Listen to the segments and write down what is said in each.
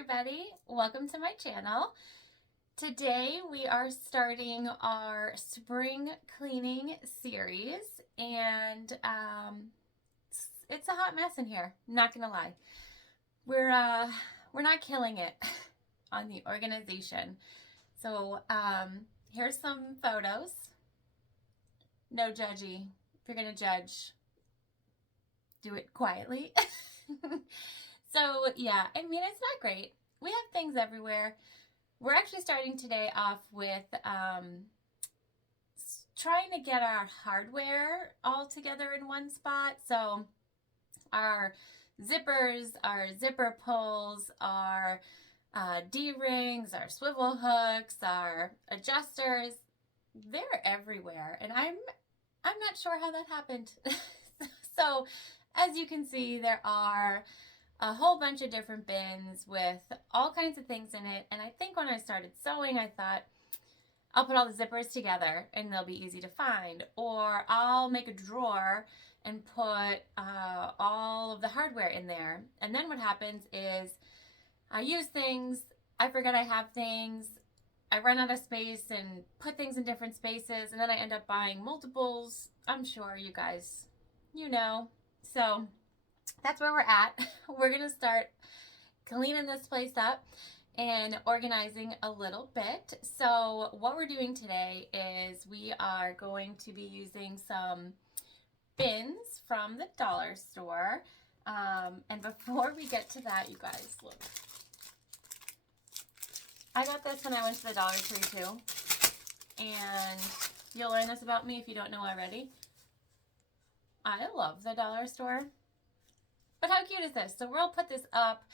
everybody, welcome to my channel. Today we are starting our spring cleaning series and it's a hot mess in here, I'm not gonna lie. We're not killing it on the organization. So here's some photos. No judgy. If you're gonna judge, do it quietly. So yeah, I mean, it's not great. We have things everywhere. We're actually starting today off with trying to get our hardware all together in one spot. So our zippers, our zipper pulls, our D-rings, our swivel hooks, our adjusters, they're everywhere. And I'm not sure how that happened. So as you can see, there are a whole bunch of different bins with all kinds of things in it. And I think when I started sewing, I thought I'll put all the zippers together and they'll be easy to find. Or I'll make a drawer and put all of the hardware in there. And then what happens is I use things, I forget I have things, I run out of space and put things in different spaces, and then I end up buying multiples. I'm sure you guys, you know. So that's where we're at. We're going to start cleaning this place up and organizing a little bit. So what we're doing today is we are going to be using some bins from the dollar store. And before we get to that, you guys, look. I got this when I went to the Dollar Tree too. And you'll learn this about me if you don't know already. I love the dollar store. But how cute is this? So we'll put this up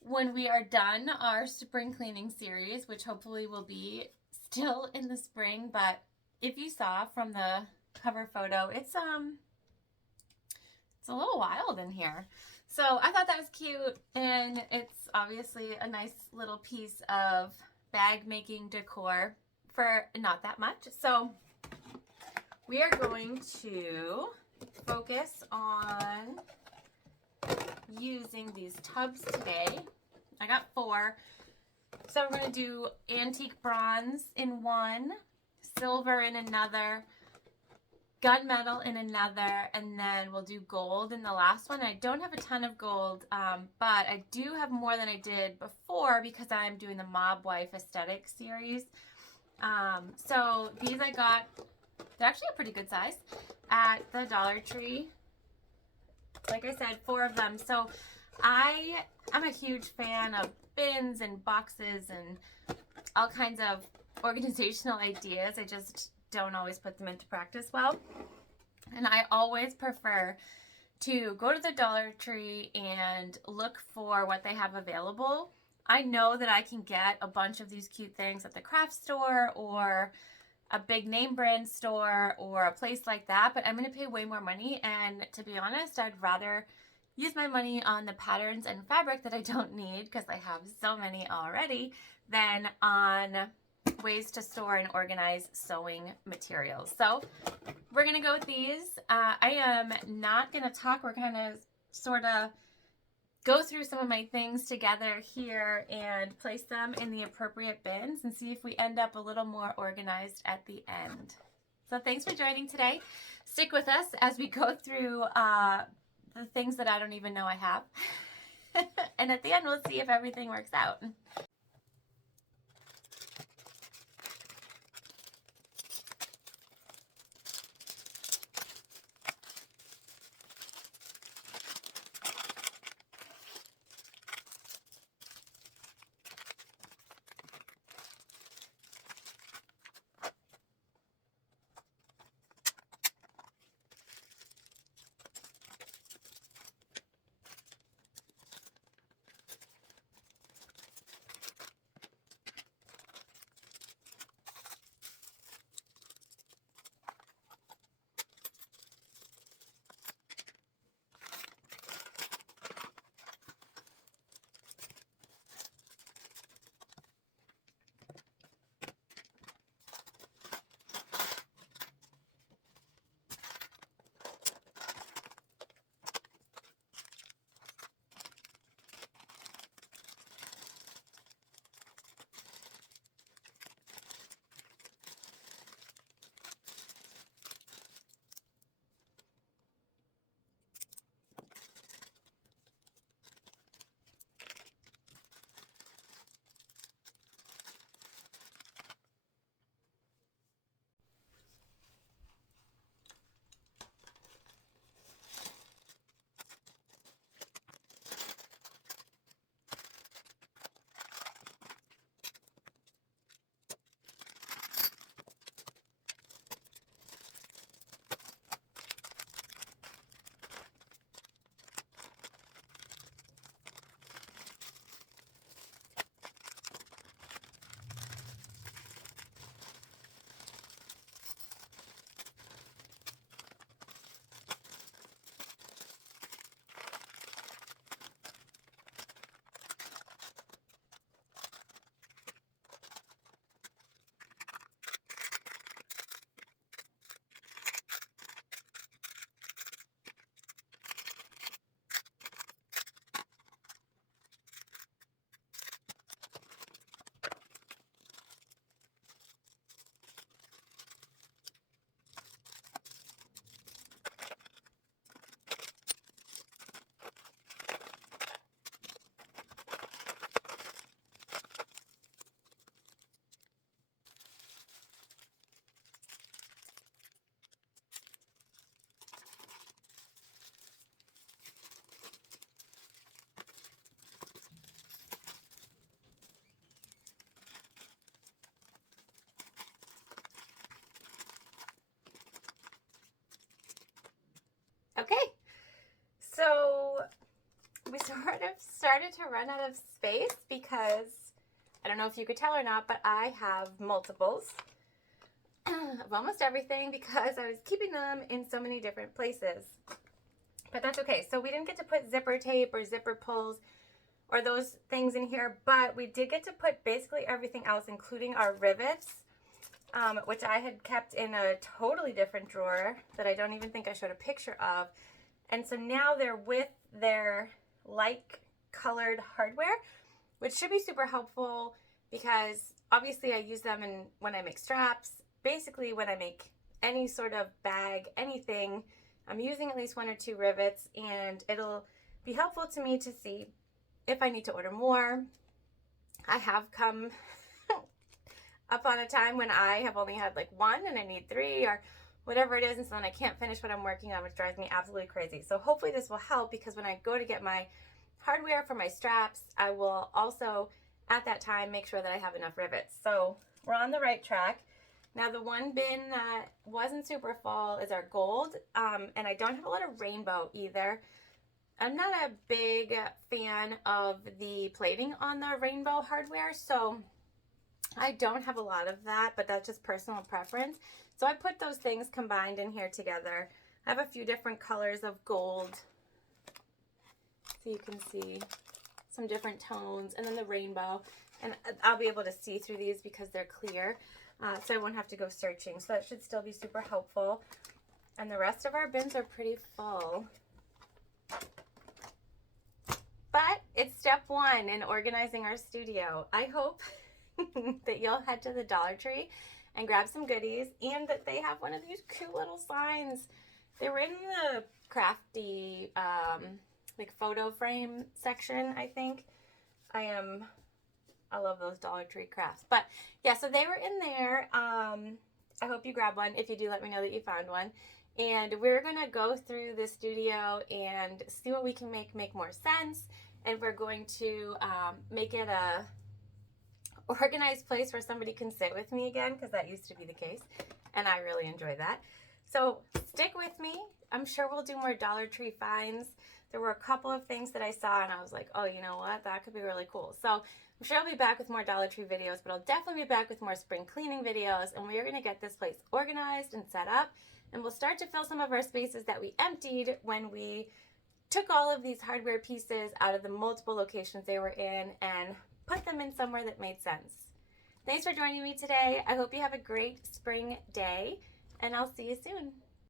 when we are done our spring cleaning series, which hopefully will be still in the spring. But if you saw from the cover photo, it's a little wild in here. So I thought that was cute, and it's obviously a nice little piece of bag making decor for not that much. So we are going to focus on using these tubs today. I got 4. So we're going to do antique bronze in one, silver in another, gunmetal in another, and then we'll do gold in the last one. I don't have a ton of gold, but I do have more than I did before because I'm doing the Mob Wife Aesthetic series. So these I got, they're actually a pretty good size, at the Dollar Tree. Like I said, 4 of them. So I'm a huge fan of bins and boxes and all kinds of organizational ideas. I just don't always put them into practice well. And I always prefer to go to the Dollar Tree and look for what they have available. I know that I can get a bunch of these cute things at the craft store or a big name brand store or a place like that, but I'm going to pay way more money, and to be honest, I'd rather use my money on the patterns and fabric that I don't need because I have so many already than on ways to store and organize sewing materials. So we're going to go with these. I am not going to talk. We're going to sort of go through some of my things together here and place them in the appropriate bins and see if we end up a little more organized at the end. So thanks for joining today. Stick with us as we go through the things that I don't even know I have. And at the end, we'll see if everything works out. Okay, so we sort of started to run out of space because I don't know if you could tell or not, but I have multiples of almost everything because I was keeping them in so many different places. But that's okay. So we didn't get to put zipper tape or zipper pulls or those things in here, but we did get to put basically everything else, including our rivets, which I had kept in a totally different drawer that I don't even think I showed a picture of. And so now they're with their light colored hardware, which should be super helpful because obviously I use them when I make straps. Basically, when I make any sort of bag, anything, I'm using at least 1 or 2 rivets, and it'll be helpful to me to see if I need to order more. I have come up on a time when I have only had like 1 and I need 3 or whatever it is, and so then I can't finish what I'm working on, which drives me absolutely crazy. So hopefully this will help, because when I go to get my hardware for my straps, I will also at that time make sure that I have enough rivets. So we're on the right track. Now the one bin that wasn't super full is our gold, and I don't have a lot of rainbow either. I'm not a big fan of the plating on the rainbow hardware, so I don't have a lot of that, but that's just personal preference. So I put those things combined in here together. I have a few different colors of gold, so you can see some different tones, and then the rainbow. And I'll be able to see through these because they're clear, so I won't have to go searching. So that should still be super helpful. And the rest of our bins are pretty full. But it's step 1 in organizing our studio. I hope that you'll head to the Dollar Tree and grab some goodies, and that they have one of these cute little signs. They were in the crafty like photo frame section, I think. I love those Dollar Tree crafts. But yeah, so they were in there. I hope you grab one. If you do, let me know that you found one. And we're gonna go through the studio and see what we can make more sense. And we're going to make it a organized place where somebody can sit with me again, because that used to be the case, and I really enjoy that. So stick with me. I'm sure we'll do more Dollar Tree finds. There were a couple of things that I saw and I was like, oh, you know what, that could be really cool. So I'm sure I'll be back with more Dollar Tree videos, but I'll definitely be back with more spring cleaning videos, and we are going to get this place organized and set up, and we'll start to fill some of our spaces that we emptied when we took all of these hardware pieces out of the multiple locations they were in and put them in somewhere that made sense. Thanks for joining me today. I hope you have a great spring day, and I'll see you soon.